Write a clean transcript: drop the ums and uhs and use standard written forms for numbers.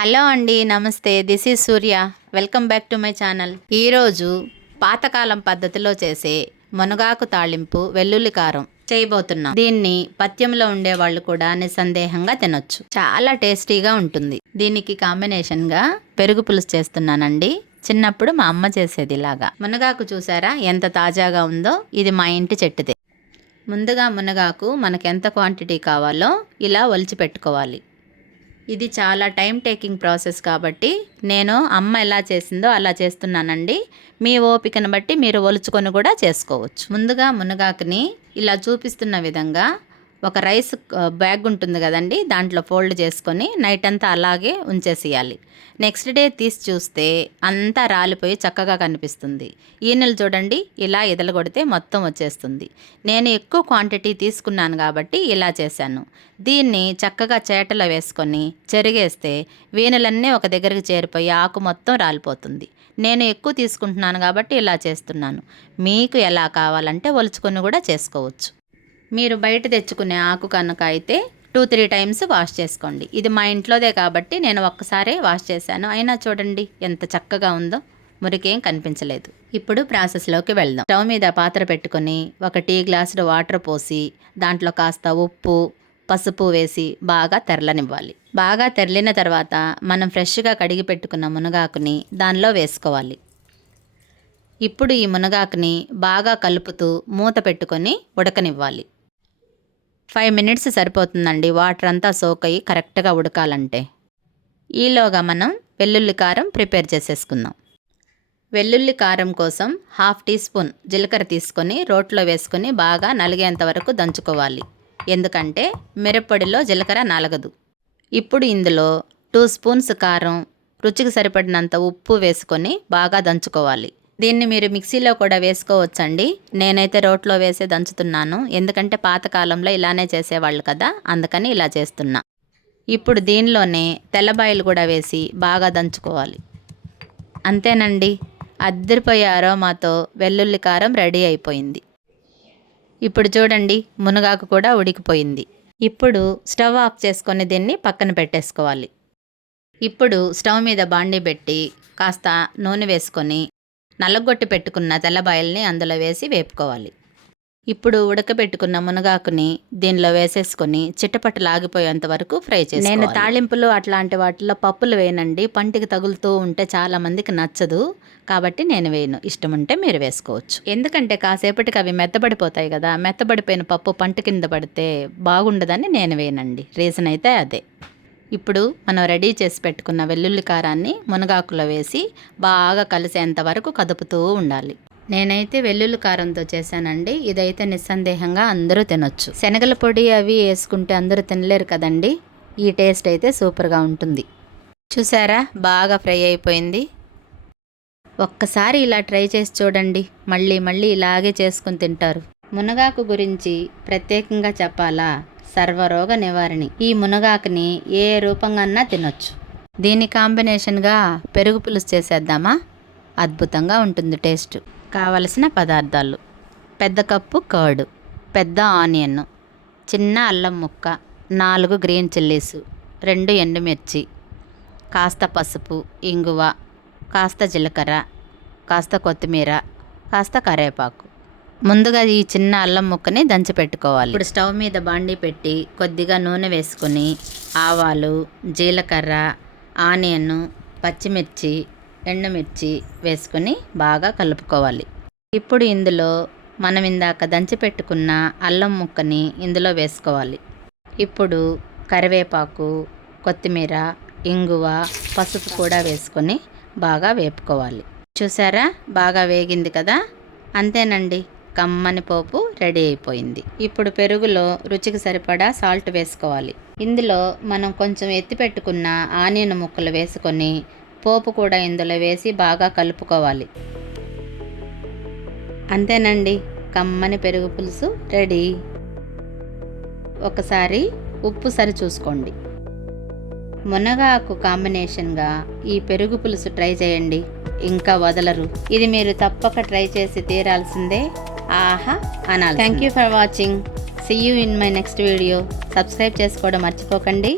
Hello అండి, నమస్తే. This is Surya. Welcome back to my channel. ఈరోజు పాతకాలం పద్ధతిలో చేసే మునగాకు తాళింపు వెల్లుల్లి కారం చేయబోతున్నాం. దీన్ని పథ్యంలో ఉండే వాళ్ళు కూడా నిస్సందేహంగా తినొచ్చు. చాలా టేస్టీగా ఉంటుంది. దీనికి కాంబినేషన్గా పెరుగు పులుసు చేస్తున్నానండి. చిన్నప్పుడు మా అమ్మ చేసేది ఇలాగా. మునగాకు చూసారా ఎంత తాజాగా ఉందో. ఇది మా ఇంటి చెట్టుదే. ముందుగా మునగాకు మనకు ఎంత క్వాంటిటీ కావాలో ఇలా ఒలిచి పెట్టుకోవాలి. ఇది చాలా టైం టేకింగ్ ప్రాసెస్ కాబట్టి నేను అమ్మ ఎలా చేసిందో అలా చేస్తున్నానండి. మీ ఓపికను బట్టి మీరు ఒలుచుకొని కూడా చేసుకోవచ్చు. ముందుగా మునగాకుని ఇలా చూపిస్తున్న విధంగా ఒక రైస్ బ్యాగ్ ఉంటుంది కదండి, దాంట్లో ఫోల్డ్ చేసుకొని నైట్ అంతా అలాగే ఉంచేసేయాలి. నెక్స్ట్ డే తీసి చూస్తే అంతా రాలిపోయి చక్కగా కనిపిస్తుంది. ఈనెలు చూడండి, ఇలా ఎదలగొడితే మొత్తం వచ్చేస్తుంది. నేను ఎక్కువ క్వాంటిటీ తీసుకున్నాను కాబట్టి ఇలా చేశాను. దీన్ని చక్కగా చేటలో వేసుకొని చెరిగేస్తే వీనెలన్నీ ఒక దగ్గరికి చేరిపోయి ఆకు మొత్తం రాలిపోతుంది. నేను ఎక్కువ తీసుకుంటున్నాను కాబట్టి ఇలా చేస్తున్నాను. మీకు ఎలా కావాలంటే ఒలుచుకొని కూడా చేసుకోవచ్చు. మీరు బయట తెచ్చుకునే ఆకు కనుక అయితే 2-3 టైమ్స్ వాష్ చేసుకోండి. ఇది మా ఇంట్లోదే కాబట్టి నేను ఒక్కసారే వాష్ చేశాను. అయినా చూడండి ఎంత చక్కగా ఉందో, మురికేం కనిపించలేదు. ఇప్పుడు ప్రాసెస్లోకి వెళ్దాం. స్టవ్ మీద పాత్ర పెట్టుకొని 1 టీ గ్లాసులు వాటర్ పోసి దాంట్లో కాస్త ఉప్పు, పసుపు వేసి బాగా తెరలనివ్వాలి. బాగా తెరలిన తర్వాత మనం ఫ్రెష్గా కడిగి పెట్టుకున్న మునగాకుని దానిలో వేసుకోవాలి. ఇప్పుడు ఈ మునగాకుని బాగా కలుపుతూ మూత పెట్టుకొని ఉడకనివ్వాలి. 5 మినిట్స్ సరిపోతుందండి, వాటర్ అంతా సోక్ అయ్యి కరెక్ట్గా ఉడకాలంటే. ఈలోగా మనం వెల్లుల్లి కారం ప్రిపేర్ చేసేసుకుందాం. వెల్లుల్లి కారం కోసం 1/2 టీ స్పూన్ జీలకర్ర తీసుకొని రోట్లో వేసుకొని బాగా నలిగేంత వరకు దంచుకోవాలి. ఎందుకంటే మిరప్పొడిలో జీలకర్ర నలగదు. ఇప్పుడు ఇందులో 2 స్పూన్స్ కారం, రుచికి సరిపడినంత ఉప్పు వేసుకొని బాగా దంచుకోవాలి. దీన్ని మీరు మిక్సీలో కూడా వేసుకోవచ్చండి. నేనైతే రోట్లో వేసే దంచుతున్నాను, ఎందుకంటే పాతకాలంలో ఇలానే చేసేవాళ్ళు కదా, అందుకని ఇలా చేస్తున్నా. ఇప్పుడు దీనిలోనే తెల్లబాయలు కూడా వేసి బాగా దంచుకోవాలి. అంతేనండి, అద్దరిపోయే అరోమాతో వెల్లుల్లి కారం రెడీ అయిపోయింది. ఇప్పుడు చూడండి, మునగాకు కూడా ఉడికిపోయింది. ఇప్పుడు స్టవ్ ఆఫ్ చేసుకొని దీన్ని పక్కన పెట్టేసుకోవాలి. ఇప్పుడు స్టవ్ మీద బాండీ పెట్టి కాస్త నూనె వేసుకొని నల్లగొట్టి పెట్టుకున్న తెల్లబాయల్ని అందులో వేసి వేపుకోవాలి. ఇప్పుడు ఉడకబెట్టుకున్న మునగాకుని దీనిలో వేసేసుకొని చిట్టపట్టు లాగిపోయేంత వరకు ఫ్రై చేసి. నేను తాళింపులు అట్లాంటి వాటిలో పప్పులు వేయనండి, పంటికి తగులుతూ ఉంటే చాలామందికి నచ్చదు కాబట్టి నేను వేయను. ఇష్టం ఉంటే మీరు వేసుకోవచ్చు. ఎందుకంటే కాసేపటికి అవి మెత్తబడిపోతాయి కదా, మెత్తబడిపోయిన పప్పు పంట కింద పడితే బాగుండదని నేను వేయనండి. రీజన్ అయితే అదే. ఇప్పుడు మనం రెడీ చేసి పెట్టుకున్న వెల్లుల్లి కారాన్ని మునగాకులో వేసి బాగా కలిసేంత వరకు కదుపుతూ ఉండాలి. నేనైతే వెల్లుల్లి కారంతో చేశానండి. ఇదైతే నిస్సందేహంగా అందరూ తినొచ్చు. శనగల పొడి అవి వేసుకుంటే అందరూ తినలేరు కదండి. ఈ టేస్ట్ అయితే సూపర్గా ఉంటుంది. చూసారా, బాగా ఫ్రై అయిపోయింది. ఒక్కసారి ఇలా ట్రై చేసి చూడండి, మళ్ళీ మళ్ళీ ఇలాగే చేసుకుని తింటారు. మునగాకు గురించి ప్రత్యేకంగా చెప్పాలా, సర్వరోగ నివారణి. ఈ మునగాకుని ఏ రూపంగా తినొచ్చు. దీని కాంబినేషన్గా పెరుగు పులుసు చేసేద్దామా? అద్భుతంగా ఉంటుంది టేస్ట్. కావలసిన పదార్థాలు: పెద్ద కప్పు కర్డ్, పెద్ద ఆనియన్, చిన్న అల్లం ముక్క, 4 గ్రీన్ చిల్లీసు, 2 ఎండుమిర్చి, కాస్త పసుపు, ఇంగువ, కాస్త జీలకర్ర, కాస్త కొత్తిమీర, కాస్త కరివేపాకు. ముందుగా ఈ చిన్న అల్లం ముక్కని దంచి పెట్టుకోవాలి. ఇప్పుడు స్టవ్ మీద బాండీ పెట్టి కొద్దిగా నూనె వేసుకొని ఆవాలు, జీలకర్ర, ఆనియన్, పచ్చిమిర్చి, ఎండుమిర్చి వేసుకొని బాగా కలుపుకోవాలి. ఇప్పుడు ఇందులో మనం ఇందాక దంచి పెట్టుకున్న అల్లం ముక్కని ఇందులో వేసుకోవాలి. ఇప్పుడు కరివేపాకు, కొత్తిమీర, ఇంగువ, పసుపు కూడా వేసుకొని బాగా వేపుకోవాలి. చూసారా, బాగా వేగింది కదా. అంతేనండి, కమ్మని పోపు రెడీ అయిపోయింది. ఇప్పుడు పెరుగులో రుచికి సరిపడా సాల్ట్ వేసుకోవాలి. ఇందులో మనం కొంచెం ఎత్తి పెట్టుకున్న ఆనియన్ ముక్కలు వేసుకొని పోపు కూడా ఇందులో వేసి బాగా కలుపుకోవాలి. అంతేనండి, కమ్మని పెరుగు పులుసు రెడీ. ఒకసారి ఉప్పు సరి చూసుకోండి. మునగాకు కాంబినేషన్గా ఈ పెరుగు పులుసు ట్రై చేయండి, ఇంకా వదలరు. ఇది మీరు తప్పక ట్రై చేసి తీరాల్సిందే. ఆహా అనాలి. Thank you for watching. See you in my next video. Subscribe చేసుకోవడం మర్చిపోకండి.